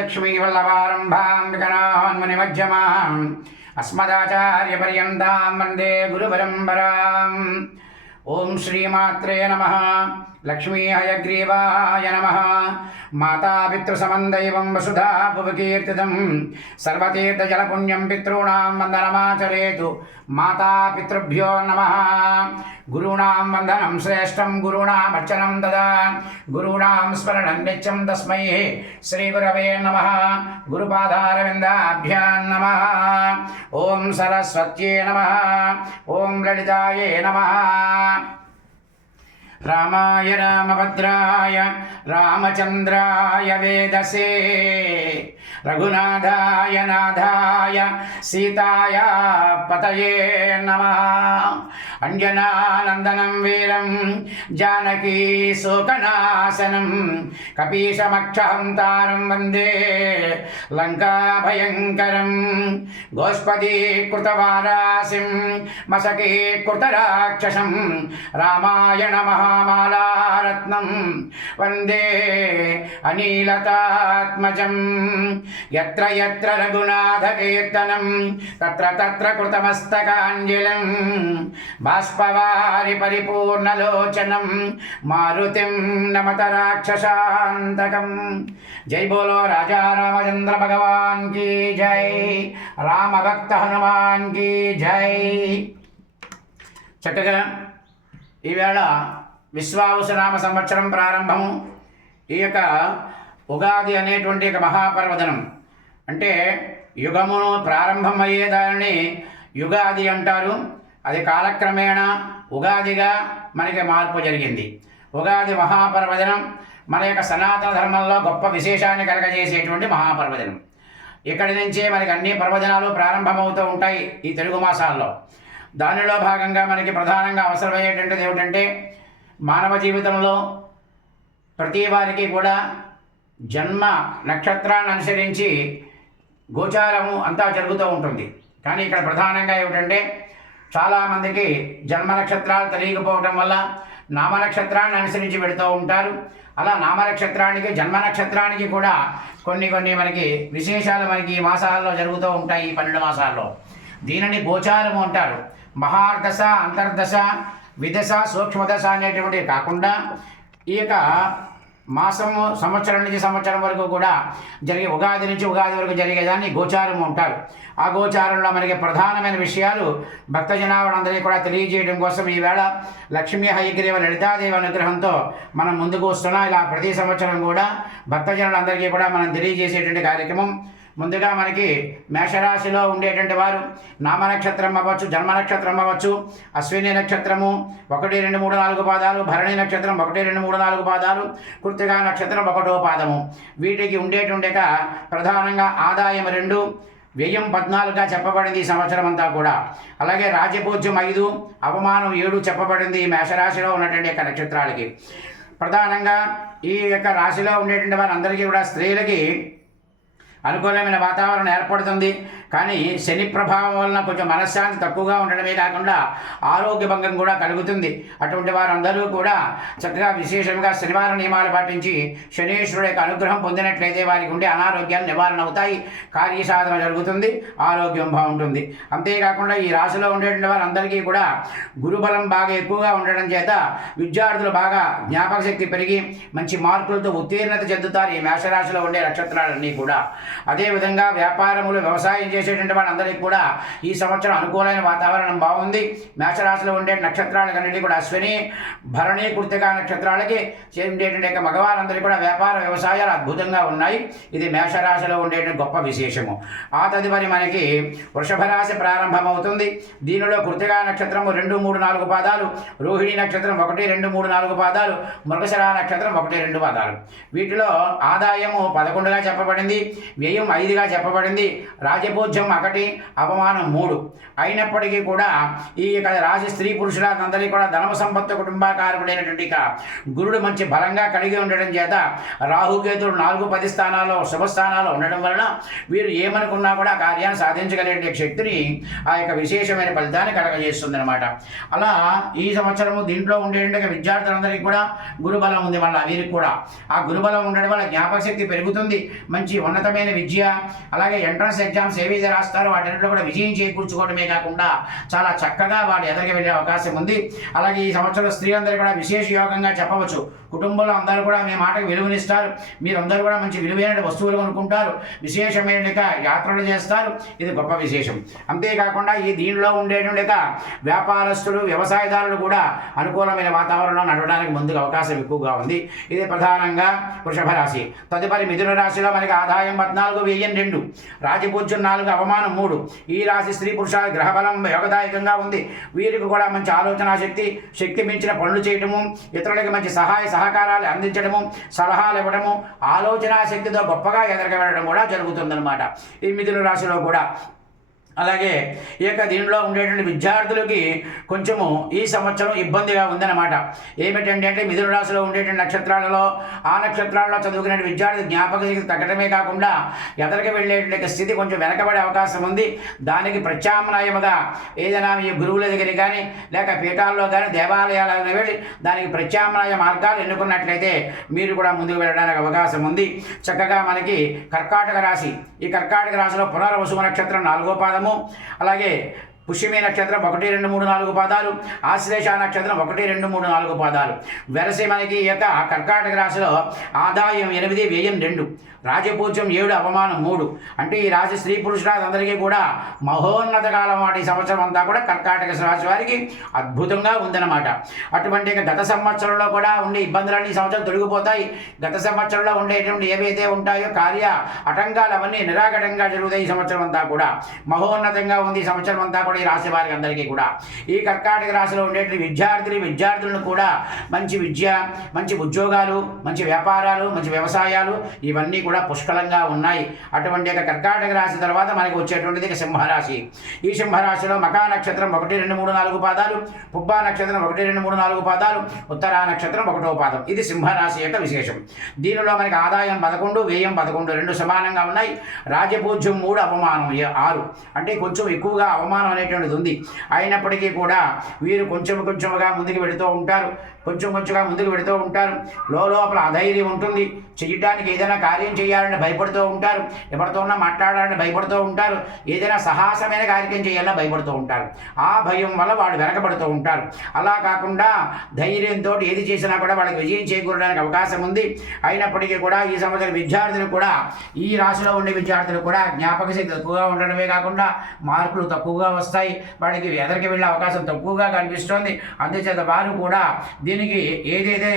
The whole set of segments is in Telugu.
लक्ष्मीवल्लभारम्भां विकनान्मुनिमध्यमाम् अस्मदाचार्यपर्यन्तां वन्दे गुरुपरम्पराम्। ओं श्रीमात्रे नमः। लक्ष्मी हयग्रीवाय नमः। माता पितृसमन्दैवं वसुधा भुवकीर्तितं सर्वतीर्थजलपुण्यं पितॄणां वन्दनमाचरेतु। माता पितृभ्यो नमः। गुरूणां वन्दनं श्रेष्ठं गुरूणामर्चनं तदा गुरूणां स्मरणं नित्यं तस्मै श्रीगुरवे नमः। गुरुपादारविन्दाभ्यां नमः। ओं सरस्वत्यै नमः। ओं ललितायै नमः। रामाय रामभद्राय रामचन्द्राय वेदसे रघुनाथाय नाथाय सीताय पतये नमः। अंजनानन्दनं वीरं जानकी शोकनाशनं कपीशमक्षहन्तारं वन्दे लङ्काभयङ्करं गोष्पदीकृतवारासिं मशकीकृतराक्षसं रामायण महामालारत्नं वन्दे अनिलतात्मजं। यत्र यत्र रघुनाथकीर्तनं तत्र तत्र कृतमस्तकाञ्जलिं बाष्पवारि परिपूर्णलोचनं मारुतिं नमत राक्षसान्तकं। जय बोलो राजा रामचंद्र भगवान की जय। राम भक्त हनुमान की जय। చక్కగా ఈవేళ విశ్వావసునామ సంవత్సరం ప్రారంభము. ఈ యొక్క ఉగాది అనేటువంటి ఒక మహాపర్వదినం, అంటే యుగమును ప్రారంభం అయ్యేదాన్ని యుగాది అంటారు. అది కాలక్రమేణా ఉగాదిగా మనకి మార్పు జరిగింది. ఉగాది మహాపర్వదినం మన యొక్క సనాతన ధర్మంలో గొప్ప విశేషాన్ని కలగజేసేటువంటి మహాపర్వదినం. ఇక్కడి నుంచే మనకి అన్ని పర్వదినాలు ప్రారంభమవుతూ ఉంటాయి ఈ తెలుగు మాసాల్లో. దానిలో భాగంగా మనకి ప్రధానంగా అవసరమయ్యేటువంటిది ఏమిటంటే, మానవ జీవితంలో ప్రతి వారికి కూడా జన్మ నక్షత్రాన్ని అనుసరించి గోచారము అంతా జరుగుతూ ఉంటుంది. కానీ ఇక్కడ ప్రధానంగా ఏమిటంటే, చాలామందికి జన్మ నక్షత్రాలు తెలియకపోవటం వల్ల నామ నక్షత్రాన్ని అనుసరించి పెడుతూ ఉంటారు. అలా నామ నక్షత్రానికి జన్మ నక్షత్రానికి కూడా కొన్ని మనకి విశేషాలు మనకి ఈ మాసాల్లో జరుగుతూ ఉంటాయి. ఈ 12 మాసాల్లో దీనిని గోచారము అంటారు. మహార్దశ, అంతర్దశ, విదశ, సూక్ష్మదశ అనేటువంటివి కాకుండా ఈ యొక్క మాసము సంవత్సరం నుంచి సంవత్సరం వరకు కూడా జరిగే ఉగాది నుంచి ఉగాది వరకు జరిగేదాన్ని గోచారము అంటారు. ఆ గోచారంలో మనకి ప్రధానమైన విషయాలు భక్తజనాలందరికీ కూడా తెలియజేయడం కోసం ఈవేళ లక్ష్మీ హయగ్రీవ లలితాదేవి అనుగ్రహంతో మనం ముందుకు వస్తున్నాం. ఇలా ప్రతి సంవత్సరం కూడా భక్తజనులందరికీ కూడా మనం తెలియజేసేటువంటి కార్యక్రమం. ముందుగా మనకి మేషరాశిలో ఉండేటువంటి వారు నామ నక్షత్రం అవ్వచ్చు, జన్మ నక్షత్రం అవ్వచ్చు, అశ్విని నక్షత్రము 1, 2, 3, 4 పాదాలు, భరణి నక్షత్రం 1, 2, 3, 4 పాదాలు, కృత్తికా నక్షత్రం 1వ పాదము. వీటికి ఉండేటువంటి ప్రధానంగా ఆదాయం 2, వ్యయం 14గా చెప్పబడింది ఈ సంవత్సరం అంతా కూడా. అలాగే రాజ్యపూజ్యం 5, అవమానం 7 చెప్పబడింది ఈ మేషరాశిలో ఉన్నటువంటి యొక్క నక్షత్రాలకి. ప్రధానంగా ఈ యొక్క రాశిలో ఉండేటువంటి వారందరికీ కూడా స్త్రీలకి అనుకూలమైన వాతావరణం ఏర్పడుతుంది. కానీ శని ప్రభావం వలన కొంచెం మనశ్శాంతి తక్కువగా ఉండడమే కాకుండా ఆరోగ్య భంగం కూడా కలుగుతుంది. అటువంటి వారందరూ కూడా చక్కగా విశేషంగా శనివారం నియమాలు పాటించి శనీశ్వరుడు యొక్క అనుగ్రహం పొందినట్లయితే వారికి ఉండే అనారోగ్యాలు నివారణ అవుతాయి, కార్యసాధన జరుగుతుంది, ఆరోగ్యం బాగుంటుంది. అంతేకాకుండా ఈ రాశిలో ఉండేటువంటి వారందరికీ కూడా గురుబలం బాగా ఎక్కువగా ఉండడం చేత విద్యార్థులు బాగా జ్ఞాపక శక్తి పెరిగి మంచి మార్కులతో ఉత్తీర్ణత చెందుతారు ఈ మేషరాశిలో ఉండే నక్షత్రాలన్నీ కూడా. అదేవిధంగా వ్యాపారములు, వ్యవసాయం చేసేటువంటి వాళ్ళందరికీ కూడా ఈ సంవత్సరం అనుకూలమైన వాతావరణం బాగుంది. మేషరాశిలో ఉండే నక్షత్రాలకన్నిటి కూడా అశ్విని, భరణి, కృత్తికా నక్షత్రాలకి ఉండేటువంటి మగవారందరికీ కూడా వ్యాపార వ్యవసాయాలు అద్భుతంగా ఉన్నాయి. ఇది మేషరాశిలో ఉండేటువంటి గొప్ప విశేషము. ఆ తదుపరి మనకి వృషభ రాశి ప్రారంభమవుతుంది. దీనిలో కృత్తికా నక్షత్రం 2, 3, 4 పాదాలు, రోహిణి నక్షత్రం 1, 2, 3, 4 పాదాలు, మృగశిర నక్షత్రం 1, 2 పాదాలు. వీటిలో ఆదాయము 11గా చెప్పబడింది, వ్యయం 5గా చెప్పబడింది. రాజపూజ్యం 1, అవమానం 3. అయినప్పటికీ కూడా ఈ రాశి స్త్రీ పురుషులందరికీ కూడా ధనమ సంపత్తు కుటుంబాకారకుడైనటువంటి గురుడు మంచి బలంగా కలిగి ఉండడం చేత రాహుకేతుడు 4, 10 స్థానాల్లో శుభస్థానాల్లో ఉండడం వలన వీరు ఏమనుకున్నా కూడా కార్యాన్ని సాధించగలిగే శక్తిని ఆ యొక్క విశేషమైన ఫలితాన్ని కలగజేస్తుంది అనమాట. అలా ఈ సంవత్సరము దీంట్లో ఉండేటువంటి విద్యార్థులందరికీ కూడా గురుబలం ఉంది. మళ్ళీ వీరికి కూడా ఆ గురుబలం ఉండడం వల్ల జ్ఞాపక శక్తి పెరుగుతుంది. మంచి ఉన్నతమైన విద్య, అలాగే ఎంట్రన్స్ ఎగ్జామ్స్ ఏవైతే రాస్తారో వాటిలో కూడా విజయం చేకూర్చుకోవడమే కాకుండా చాలా చక్కగా వాడు ఎదరికి వెళ్ళే అవకాశం ఉంది. అలాగే ఈ సంవత్సరం స్త్రీలందరూ కూడా విశేష యోగంగా చెప్పవచ్చు. కుటుంబంలో అందరూ కూడా మీ మాటకు విలువనిస్తారు. మీరందరూ కూడా మంచి విలువైన వస్తువులు కొనుక్కుంటారు. విశేషమైన యాత్రలు చేస్తారు. ఇది గొప్ప విశేషం. అంతేకాకుండా ఈ దీనిలో ఉండేటువంటి వ్యాపారస్తులు, వ్యవసాయదారులు కూడా అనుకూలమైన వాతావరణంలో నడవడానికి ముందుగా అవకాశం ఎక్కువగా ఉంది. ఇది ప్రధానంగా వృషభ రాశి. తదుపరి మిథున రాశిలో మనకి ఆదాయం 14, వ్యయం 2, రాజపూజ్యం 4, అవమానం 3. ఈ రాశి స్త్రీ పురుష గ్రహబలం యోగదాయకంగా ఉంది. వీరికి కూడా మంచి ఆలోచన శక్తి మించిన పనులు చేయటము, ఇతరులకి మంచి సహాయ సహకారాలు అందించడము, సలహాలు ఇవ్వడము, ఆలోచన శక్తితో గొప్పగా ఎదరగ వెళ్ళడం కూడా జరుగుతుందన్నమాట ఈ మిథున రాశిలో కూడా. అలాగే ఈ యొక్క దీనిలో ఉండేటువంటి విద్యార్థులకి కొంచెము ఈ సంవత్సరం ఇబ్బందిగా ఉందన్నమాట. ఏమిటంటే మిథున రాశిలో ఉండేటువంటి నక్షత్రాలలో ఆ నక్షత్రాల్లో చదువుకునే విద్యార్థి జ్ఞాపక శక్తి తగ్గడమే కాకుండా ఎదరికి వెళ్ళేటువంటి స్థితి కొంచెం వెనకబడే అవకాశం ఉంది. దానికి ప్రత్యామ్నాయముగా ఏదైనా మీ గురువుల దగ్గర కానీ లేక పీఠాల్లో కానీ దేవాలయాలకు వెళ్ళి దానికి ప్రత్యామ్నాయ మార్గాలు ఎన్నుకున్నట్లయితే మీరు కూడా ముందుకు వెళ్ళడానికి అవకాశం ఉంది. చక్కగా మనకి కర్కాటక రాశి. ఈ కర్కాటక రాశిలో పునర్వసు నక్షత్రం 4వ పాదము, అలాగే పుష్యమి నక్షత్రం 1, 2, 3, 4 పాదాలు, ఆశ్లేష నక్షత్రం 1, 2, 3, 4 పాదాలు. వెరసి మనకి ఈ యొక్క కర్కాటక రాశిలో ఆదాయం 8, వ్యయం 2, రాజపూజ్యం 7, అవమానం 3. అంటే ఈ రాశి స్త్రీ పురుషులందరికీ కూడా మహోన్నత కాలం మాట ఈ సంవత్సరం అంతా కూడా కర్కాటక రాశి వారికి అద్భుతంగా ఉందన్నమాట. అటువంటి గత సంవత్సరంలో కూడా ఉండే ఇబ్బందులన్నీ ఈ సంవత్సరం తొలగిపోతాయి. గత సంవత్సరంలో ఉండేటువంటి ఏవైతే ఉంటాయో కార్య ఆటంకాలు అవన్నీ నిరాఘటంగా జరుగుతాయి. ఈ సంవత్సరం అంతా కూడా మహోన్నతంగా ఉంది. ఈ సంవత్సరం అంతా కూడా ఈ రాశి వారికి అందరికీ కూడా ఈ కర్కాటక రాశిలో ఉండేటువంటి విద్యార్థులను కూడా మంచి విద్య, మంచి ఉద్యోగాలు, మంచి వ్యాపారాలు, మంచి వ్యవసాయాలు ఇవన్నీ కూడా పుష్కలంగా ఉన్నాయి. అటువంటి కర్కాటక రాశి తర్వాత మనకి వచ్చేటువంటిది సింహరాశి. ఈ సింహరాశిలో మకా నక్షత్రం 1, 2, 3, 4 పాదాలు, పుబ్బా నక్షత్రం 1, 2, 3, 4 పాదాలు, ఉత్తరా నక్షత్రం 1వ పాదం. ఇది సింహరాశి యొక్క విశేషం. దీనిలో మనకి ఆదాయం 11, వ్యయం 11 రెండు సమానంగా ఉన్నాయి. రాజపూజ్యం 3, అవమానం 6. అంటే కొంచెం ఎక్కువగా అవమానం అనేటువంటిది ఉంది. అయినప్పటికీ కూడా వీరు కొంచెముగా ముందుకు వెళుతూ ఉంటారు. కొంచెంగా ముందుకు వెళుతూ ఉంటారు. లోపల అధైర్యం ఉంటుంది. చేయడానికి ఏదైనా కార్యం చేయాలని భయపడుతూ ఉంటారు. ఎవరితోన్నా మాట్లాడాలని భయపడుతూ ఉంటారు. ఏదైనా సాహసమైన కార్యం చేయాలని భయపడుతూ ఉంటారు. ఆ భయం వల్ల వాళ్ళు వెనకబడుతూ ఉంటారు. అలా కాకుండా ధైర్యంతో ఏది చేసినా కూడా వాళ్ళకి విజయం చేకూరడానికి అవకాశం ఉంది. అయినప్పటికీ కూడా ఈ సంవత్సరం విద్యార్థులు కూడా ఈ రాశిలో ఉండే విద్యార్థులు కూడా జ్ఞాపక శక్తి తక్కువగా ఉండడమే కాకుండా మార్కులు తక్కువగా వస్తాయి. వాడికి ఎదరికి వెళ్ళే అవకాశం తక్కువగా కనిపిస్తోంది. అందుచేత వారు కూడా దీనికి ఏదైతే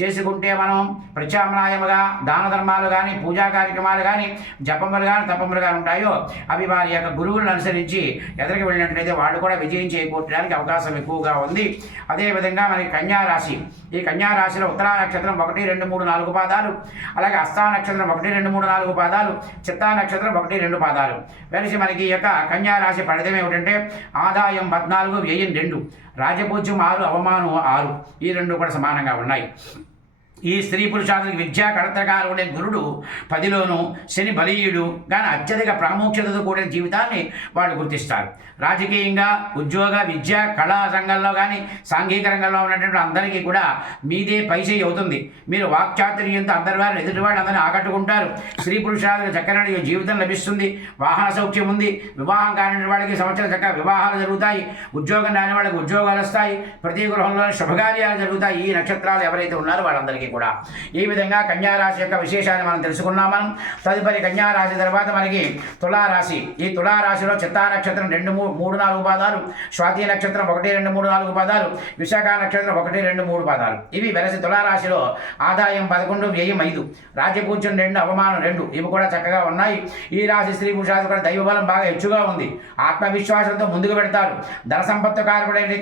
చేసుకుంటే మనం ప్రత్యామ్నాయముగా దాన ధర్మాలు కానీ, పూజా కార్యక్రమాలు కానీ, జపములు కానీ, తపములు కానీ ఉంటాయో అవి వారి యొక్క గురువులను అనుసరించి ఎదరికి వెళ్ళినట్లయితే వాళ్ళు కూడా విజయం చేకూర్చడానికి అవకాశం ఎక్కువగా ఉంది. అదేవిధంగా మనకి కన్యారాశి. ఈ కన్యారాశిలో ఉత్తరా నక్షత్రం 1, 2, 3, 4 పాదాలు, అలాగే హస్తా నక్షత్రం 1, 2, 3, 4 పాదాలు, చిత్తా నక్షత్రం 1, 2 పాదాలు. వెలిసి మనకి ఈ యొక్క కన్యారాశి ఫలితం ఏమిటంటే ఆదాయం 14, వ్యయం 2, రాజపూజ్యం 6, అవమానం 6. ఈ రెండు కూడా సమానంగా ఉన్నాయి. ఈ స్త్రీ పురుషాదులకు విద్యా కడతగా ఉండే గురుడు 10లోను, శని బలీయుడు కానీ అత్యధిక ప్రాముఖ్యతతో కూడిన జీవితాన్ని వాళ్ళు గుర్తిస్తారు. రాజకీయంగా, ఉద్యోగ, విద్య, కళా రంగంలో కానీ, సాంఘిక రంగంలో ఉన్నటువంటి అందరికీ కూడా మీదే పైసే అవుతుంది. మీరు వాక్చాతుర్యంతో అందరి వారిని ఎదుటి వాళ్ళు అందరినీ ఆకట్టుకుంటారు. స్త్రీ పురుషాదులకు చక్కని జీవితం లభిస్తుంది. వాహన సౌఖ్యం ఉంది. వివాహం కాని వాళ్ళకి సంవత్సరం చక్కగా వివాహాలు జరుగుతాయి. ఉద్యోగం రాని వాళ్ళకి ఉద్యోగాలు వస్తాయి. ప్రతి గృహంలో శుభకార్యాలు జరుగుతాయి. ఈ నక్షత్రాలు ఎవరైతే ఉన్నారో వాళ్ళందరికీ కూడా ఈ విధంగా కన్యారాశి యొక్క విశేషాన్ని మనం తెలుసుకున్నాం. తదుపరి కన్యారాశి తర్వాత మనకి తులారాశి. ఈ తులారాశిలో చిత్తా నక్షత్రం 2, 3, 4 పాదాలు, స్వాతి నక్షత్రం 1, 2, 3, 4 పాదాలు, విశాఖ నక్షత్రం 1, 2, 3 పాదాలు. ఇవి వెలసి తులారాశిలో ఆదాయం 11, వ్యయం 5, రాజపూజ్యం 2, అవమానం 2. ఇవి కూడా చక్కగా ఉన్నాయి. ఈ రాశి స్త్రీ పురుషాలు కూడా దైవబలం బాగా హెచ్చుగా ఉంది. ఆత్మవిశ్వాసంతో ముందుకు పెడతారు. ధన సంపత్తు కారకుడైన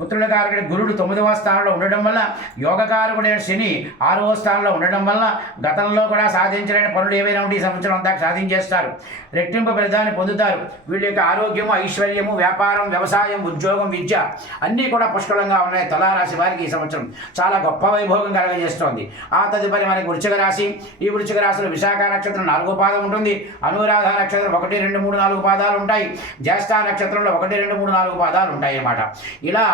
పుత్రుల కారకుడి గురుడు 9వ స్థానంలో ఉండడం వల్ల యోగకారకుడైన శని శని 6వ స్థానంలో ఉండడం వల్ల గతంలో కూడా సాధించలేని పనులు ఏవైనా ఉంటే ఈ సంవత్సరం అంతా సాధించేస్తారు, రెట్టింపు ఫలితాన్ని పొందుతారు. వీళ్ళ యొక్క ఆరోగ్యము, ఐశ్వర్యము, వ్యాపారం, వ్యవసాయం, ఉద్యోగం, విద్య అన్నీ కూడా పుష్కలంగా ఉన్నాయి. తులారాశి వారికి ఈ సంవత్సరం చాలా గొప్ప వైభోగం కలగజేస్తోంది. ఆ తదుపరి మనకి వృశ్చిక రాశి. ఈ వృశ్చిక రాశిలో విశాఖ నక్షత్రం 4వ పాదం ఉంటుంది, అనురాధ నక్షత్రం 1, 2, 3, 4 పాదాలు ఉంటాయి, జ్యేష్ఠ నక్షత్రంలో 1, 2, 3, 4 పాదాలు ఉంటాయి అన్నమాట. ఇలా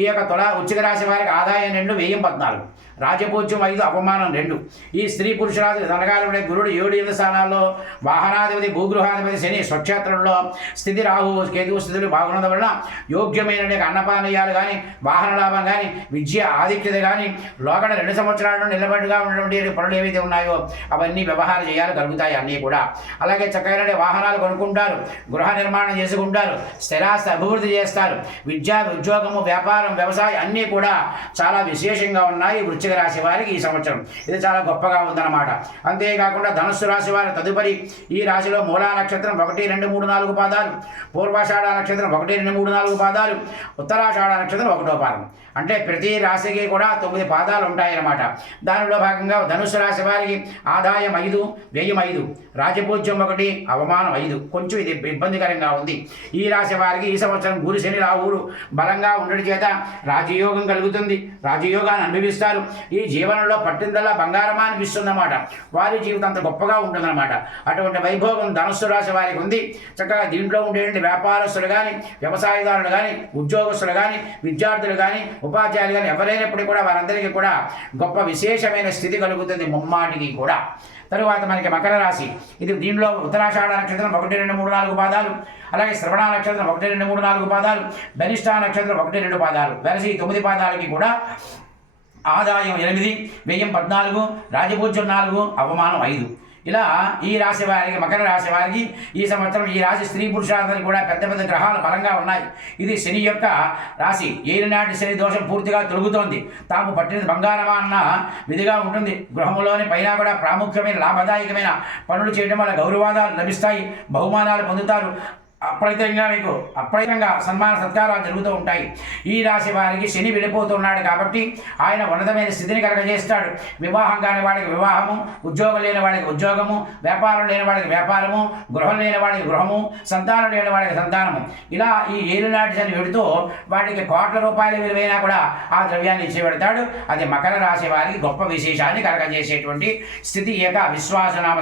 ఈ యొక్క వృశ్చిక రాశి వారికి ఆదాయం 2, వ్యయం 14, రాజపూజ్యం 5, అవమానం 2. ఈ స్త్రీ పురుషురాశి ధనకాలుడే గురుడు 7 8 స్థానాల్లో, వాహనాధిపతి భూగృహాధిపతి శని స్వక్షేత్రంలో స్థితి, రాహు కేతువు స్థితులు బాగున్నది వల్ల యోగ్యమైన అన్నపానీయాలు కానీ, వాహన లాభం కానీ, విద్య ఆధిక్యత కానీ, లోకడ 2 సంవత్సరాల నిలబడిగా ఉన్నటువంటి పనులు ఏవైతే ఉన్నాయో అవన్నీ వ్యవహారం చేయాలి కలుగుతాయి అన్నీ కూడా. అలాగే చక్కగా వాహనాలు కొనుక్కుంటారు, గృహ నిర్మాణం చేసుకుంటారు, స్థిరాస్తి అభివృద్ధి చేస్తారు, విద్యా ఉద్యోగము, వ్యాపారం, వ్యవసాయం అన్నీ కూడా చాలా విశేషంగా ఉన్నాయి వృశ్చిక రాశి వారికి ఈ సంవత్సరం. ఇది చాలా గొప్పగా ఉందన్నమాట. అంతేకాకుండా ధనుస్సు రాశి వారి తదుపరి ఈ రాశిలో మూలా నక్షత్రం 1, 2, 3, 4 పాదాలు, పూర్వాషాఢ నక్షత్రం 1, 2, 3, 4 పాదాలు, ఉత్తరాషాఢ నక్షత్రం 1వ పాదం. అంటే ప్రతి రాశికి కూడా 9 పాదాలు ఉంటాయన్నమాట. దానిలో భాగంగా ధనుస్సు రాశి వారికి ఆదాయం 5, వ్యయం 5, రాజపూజ్యం 1, అవమానం 5. కొంచెం ఇది ఇబ్బందికరంగా ఉంది. ఈ రాశి వారికి ఈ సంవత్సరం గురు శని రాహువులు బలంగా ఉండడం చేత రాజయోగం కలుగుతుంది, రాజయోగాన్ని అనుభవిస్తారు. ఈ జీవనంలో పట్టిందల్లా బంగారమా అనిపిస్తుందన్నమాట. వారి జీవితం అంత గొప్పగా ఉంటుందన్నమాట. అటువంటి వైభోగం ధనుస్సు రాశి వారికి ఉంది. చక్కగా దీంట్లో ఉండేటువంటి వ్యాపారస్తులు కానీ, వ్యవసాయదారులు కానీ, ఉద్యోగస్తులు కానీ, విద్యార్థులు కానీ, ఉపాధ్యాయులు కానీ ఎవరైనప్పటికీ కూడా వారందరికీ కూడా గొప్ప విశేషమైన స్థితి కలుగుతుంది ముమ్మాటికి కూడా. తరువాత మనకి మకర రాశి. ఇది దీనిలో ఉత్తరాషాఢ నక్షత్రం 1, 2, 3, 4 పాదాలు, అలాగే శ్రవణ నక్షత్రం 1, 2, 3, 4 పాదాలు, ధనిష్ఠ నక్షత్రం 1, 2 పాదాలు, వెరసి 9 పాదాలకి కూడా ఆదాయం 8, వ్యయం 14, రాజపూజ్యం 4, అవమానం 5. ఇలా ఈ రాశి వారికి, మకర రాశి వారికి ఈ సంవత్సరం ఈ రాశి స్త్రీ పురుషార్థానికి కూడా పెద్ద పెద్ద గ్రహాలు బలంగా ఉన్నాయి. ఇది శని యొక్క రాశి. ఏలినాటి శని దోషం పూర్తిగా తొలుగుతోంది. తాము పట్టిన బంగారమా అన్న విధిగా ఉంటుంది. గృహంలోని పైన కూడా ప్రాముఖ్యమైన లాభదాయకమైన పనులు చేయడం వల్ల గౌరవాదాలు లభిస్తాయి, బహుమానాలు పొందుతారు. అప్రయత్నంగా సన్మాన సత్కారాలు జరుగుతూ ఉంటాయి. ఈ రాశి వారికి శని వెళ్ళిపోతున్నాడు కాబట్టి ఆయన ఉన్నతమైన స్థితిని కలగజేస్తాడు. వివాహం కాని వాడికి వివాహము, ఉద్యోగం లేని వాడికి ఉద్యోగము, వ్యాపారం లేని వాడికి వ్యాపారము, గృహం లేని వాడికి గృహము, సంతానం లేని వాడికి సంతానము. ఇలా ఈ ఏలినాటి శని వెడుతూ వాటికి కోట్ల రూపాయల విలువైనా కూడా ఆ ద్రవ్యాన్ని ఇచ్చి పెడతాడు. అది మకర రాశి వారికి గొప్ప విశేషాన్ని కలగజేసేటువంటి స్థితి. విశ్వాసనామ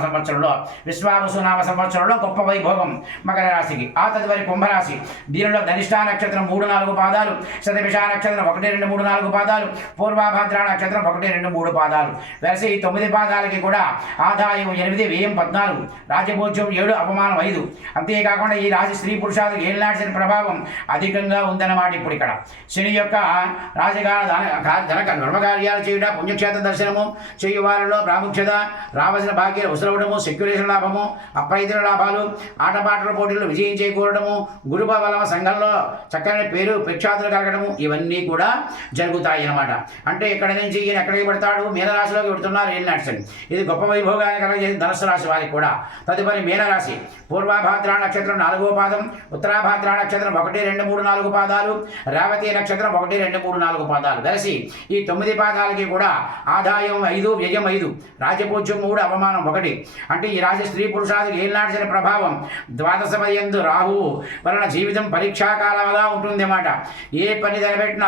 సంవత్సరంలో గొప్ప వైభోగం మకర రాశికి. ఆ తదుపరి కుంభరాశి. దీనిలో ధనిష్ఠ నక్షత్రం 3, 4 పాదాలు, శతభిష నక్షత్రం 1, 2, 3, 4 పాదాలు, పూర్వభద్ర నక్షత్రం 1, 2, 3 పాదాలు. వెరసి 9 పాదాలకి కూడా ఆదాయం 8, వ్యయం 14, రాజపూజ్యం 7, అవమానం 5. అంతేకాకుండా ఈ రాశి స్త్రీ పురుషాలకు ఏలినాటి శని ప్రభావం అధికంగా ఉందన్నమాట. ఇప్పుడు ఇక్కడ శని యొక్క రాజకాల ధర్మకార్యాలు చేయుట, పుణ్యక్షేత్ర దర్శనము చేయు వారిలో ప్రాముఖ్యత, రావాల్సిన భాగ్యాలు ఉసలవడము, సెక్యులేషన్ లాభము, అప్రయత్న లాభాలు, ఆటపాటల పోటీలు విజయం చేకూరడము, గురుబలం సంఘంలో చక్కని పేరు ప్రఖ్యాతులు కలగడము, ఇవన్నీ కూడా జరుగుతాయి అన్నమాట. అంటే ఇక్కడ నుంచి ఈయన ఎక్కడికి పెడతాడు? మీనరాశిలోకి పెడుతున్నారు ఏలినాటి శని. ఇది గొప్ప వైభోగాన్ని కలగజేసి ధనుసు రాశి వారికి కూడా. తదుపరి మీనరాశి. పూర్వభాద్ర నక్షత్రం 4వ పాదం, ఉత్తరాభాద్ర నక్షత్రం 1, 2, 3, 4 పాదాలు, రేవతి నక్షత్రం 1, 2, 3, 4 పాదాలు. వెరసి ఈ 9 పాదాలకి కూడా ఆదాయం 5, వ్యయం 5, రాజపూజ్యం 3, అవమానం 1. అంటే ఈ రాశి స్త్రీ పురుషాదికి ఏలినాటి శని ప్రభావం ద్వాదశమయందు రాహువు వలన జీవితం పరీక్షాకాలంగా ఉంటుంది అన్నమాట. ఏ పని తలపెట్టినా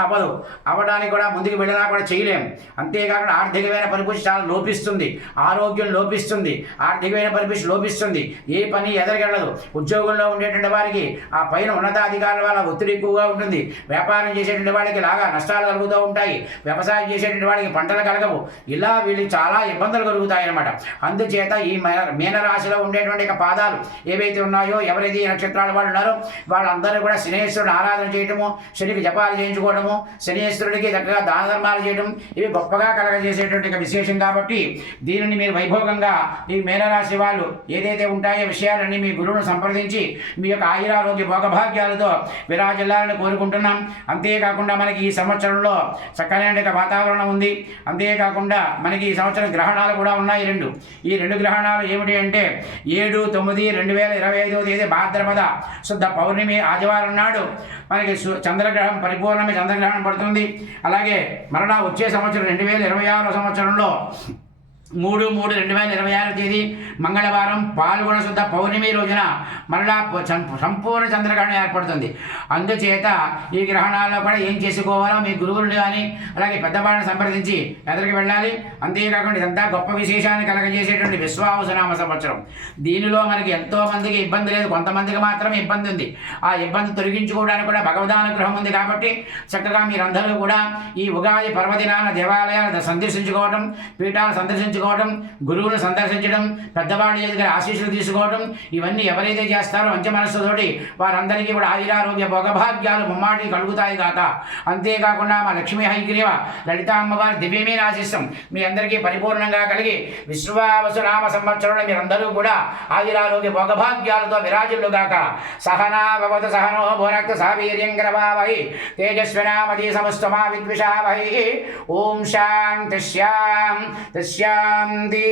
అవ్వడానికి కూడా ముందుకు వెళ్ళినా కూడా చేయలేము. అంతేకాకుండా ఆర్థికమైన పరిపుష్టి చాలా లోపిస్తుంది, ఆరోగ్యం లోపిస్తుంది, ఆర్థికమైన పరిపుష్టి లోపిస్తుంది, ఏ పని ఎదరగలదు. ఉద్యోగంలో ఉండేటువంటి వారికి ఆ పైన ఉన్నతాధికారుల వల్ల ఒత్తిడి ఎక్కువగా ఉంటుంది. వ్యాపారం చేసేటువంటి వాడికి లాగా నష్టాలు కలుగుతూ ఉంటాయి. వ్యవసాయం చేసేటువంటి వాడికి పంటలు కలగవు. ఇలా వీళ్ళకి చాలా ఇబ్బందులు కలుగుతాయి అన్నమాట. అందుచేత ఈ మీనరాశిలో ఉండేటువంటి పాదాలు ఏవైతే ఉన్నాయో, ఎవరైతే ఈ నక్షత్రాల వాళ్ళు ఉన్నారో వాళ్ళందరూ కూడా శనేశ్వరుడు ఆరాధన చేయటము, శనికి జపాలు చేయించుకోవడము, శనేశ్వరుడికి చక్కగా దాన ధర్మాలు చేయడం, ఇవి గొప్పగా కలగజేసేటువంటి విశేషం. కాబట్టి దీనిని మీరు వైభోగంగా ఈ మీనరాశి వాళ్ళు ఏదైతే ఉంటాయో విషయాలన్నీ మీ గురువును సంప్రదించి మీ యొక్క ఆయురారోగ్య భోగభాగ్యాలతో విరాజిల్లాలని కోరుకుంటున్నాం. అంతేకాకుండా మనకి ఈ సంవత్సరంలో చక్కనైన వాతావరణం ఉంది. అంతేకాకుండా మనకి ఈ సంవత్సరం గ్రహణాలు కూడా ఉన్నాయి 2. ఈ 2 గ్రహణాలు ఏమిటి అంటే 7, 9, 2025 తేదీ భాద్రపద భాద్రపద శుద్ధ పౌర్ణమి ఆదివారం నాడు మనకి చంద్రగ్రహం పరిపూర్ణమి చంద్రగ్రహణం పడుతుంది. అలాగే మరలా వచ్చే సంవత్సరం 2026 సంవత్సరంలో 3/3/2026 తేదీ మంగళవారం పాల్గొన శుద్ధ పౌర్ణమి రోజున మరలా సంపూర్ణ చంద్రగ్రహణం ఏర్పడుతుంది. అందుచేత ఈ గ్రహణాల్లో కూడా ఏం చేసుకోవాలో మీ గురువులు కానీ అలాగే పెద్దవాళ్ళని సంప్రదించి ఎదురుకి వెళ్ళాలి. అంతేకాకుండా ఇదంతా గొప్ప విశేషాన్ని కలగజేసేటువంటి విశ్వావసునామ సంవత్సరం. దీనిలో మనకి ఎంతోమందికి ఇబ్బంది లేదు, కొంతమందికి మాత్రమే ఇబ్బంది ఉంది. ఆ ఇబ్బంది తొలగించుకోవడానికి కూడా భగవదానుగ్రహం ఉంది. కాబట్టి చక్కగా మీరందరూ కూడా ఈ ఉగాది పర్వదినాన దేవాలయాలను సందర్శించుకోవడం, పీఠాలను సందర్శించుకోవడం, గురువులను సందర్శించడం, పెద్దవాళ్ళ దగ్గర ఆశీస్సులు తీసుకోవడం, ఇవన్నీ ఎవరైతే చేస్తారో మంచి మనస్సుతోటి వారందరికీ కూడా ఆయురారోగ్య భోగభాగ్యాలు ముమ్మాటి కలుగుతాయి కాక. అంతేకాకుండా మా లక్ష్మీ హైగ్రీవ లలితా అమ్మవారి దివ్యమైన ఆశీస్సం మీ అందరికీ పరిపూర్ణంగా కలిగి విశ్వావసునామ సంవత్సరంలో మీరందరూ కూడా ఆయురారోగ్య భోగభాగ్యాలతో విరాజులుగాక. సహనా భవతు సహనో భునక్తు సావీర్యం గ్రవావహి తేజస్వినామతి సమస్తమా విద్విషావహి. ఓం శాంతి శాంతి.